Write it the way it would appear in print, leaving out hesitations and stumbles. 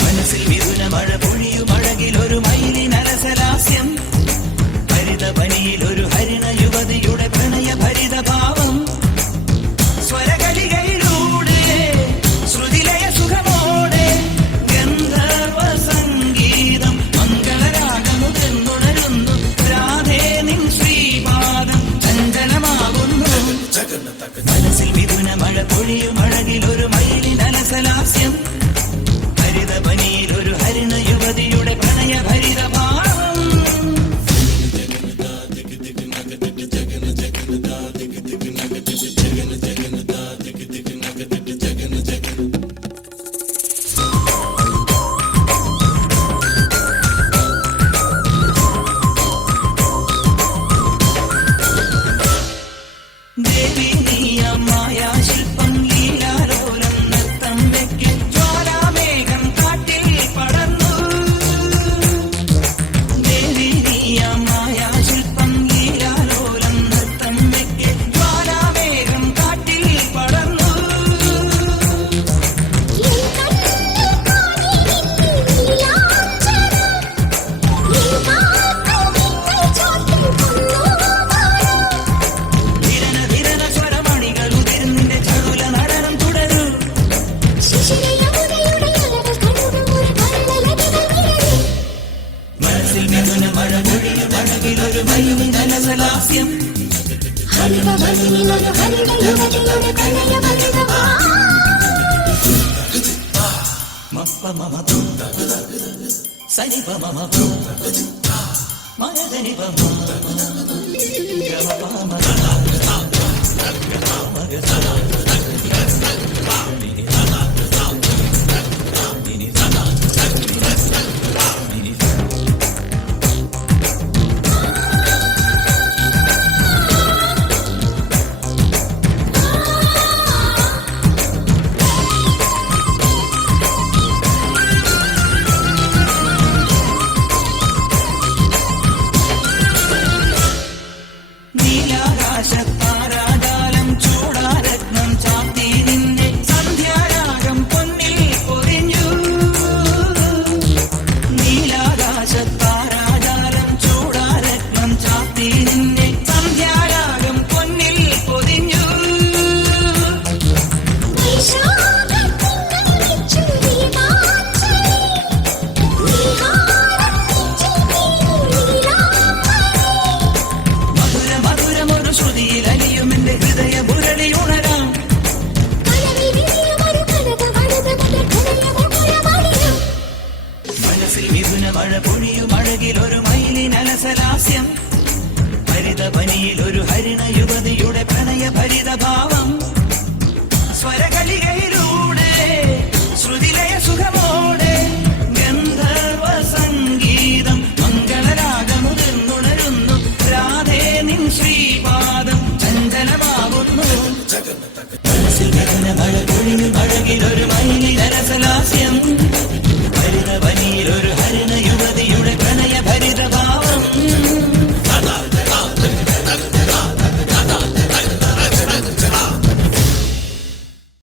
മനസ്സിൽ വിരുന മഴ പൊഴിയും അഴകിലൊരു മയിലിനരസലാസ്യം, ഹരിതപനിയിലൊരു ഹരിണ യുവതിയുടെ പ്രണയ ഭരിതഭാവം, സ്വരകലികയിലൂടെ ശ്രുതിലയ സുഖമോടെ ഗന്ധർവ സംഗീതം മംഗളരാഗമുതെന്നുണരുന്നു. രാധേ നിൻ ശ്രീപാദം ചഞ്ചലമാകുന്നു. മനസ്സിൽ വിരുന മഴ പൊഴിയും അഴകിലൊരു മയിലിനരസലാസ്യം, ഹരിതപനിയിലൊരു ഹരിണ യുവതിയുടെ പ്രണയ ഭരിതഭാവം. ദേവി നീയമായ ശില്പം ലീലാലോലം നൃത്തം വെക്കും ജ്വാലാമേഘം കാട്ടിൽ പടർന്നു. ദേവി നീയമായ ശില്പം ലീലാലോലം നൃത്തം വെക്കും ജ്വാലാമേഘം കാട്ടിൽ പടർന്നു. ധിരന സ്വരമണികൾ ഉതിർന്നിന്റെ ചടുല നടനം തുടരും. മനസ്സിൽ മിഥുന മഴ പൊഴിയും അഴകിലൊരു മയിലിനരസലാസ്യം, മപ്പ മമ സനിപ മമ മരതനിപ നീലാകാശത്താരാജാലം ചൂടാരത്നം ചാർത്തി നിന്റെ സന്ധ്യാരാഗം പൊന്നിൽ പൊതിഞ്ഞു. നീലാകാശത്താരാജാലം ചൂടാരത്നം ചാർത്തി നിന്റെ സന്ധ്യാരാഗം പൊന്നിൽ പൊതിഞ്ഞു. മധുരമൊരു ശ്രുതിയിൽ അലിയും എന്റെ ഹൃദയ മുരളി ഉണരാം. മനസ്സിൽ മിഥുന മഴ പൊഴിയും അഴകിലൊരു മയിലിനരസലാസ്യം, ഹരിതപനിയിലൊരു ഹരിണ യുവതിയുടെ പ്രണയ ഭരിതഭാവം, സ്വരകലികയിലൂടെ ശ്രുതിലയ സുഖമോടെ ഗന്ധർവ സംഗീതം മംഗളരാഗമുതിർന്നുണരുന്നു. രാധേ നിൻ ശ്രീപാദം ചഞ്ചലമാകുന്നു. മനസ്സിൽ മിഥുന മഴ പൊഴിയും അഴകിലൊരു മയിലിനരസലാസ്യം.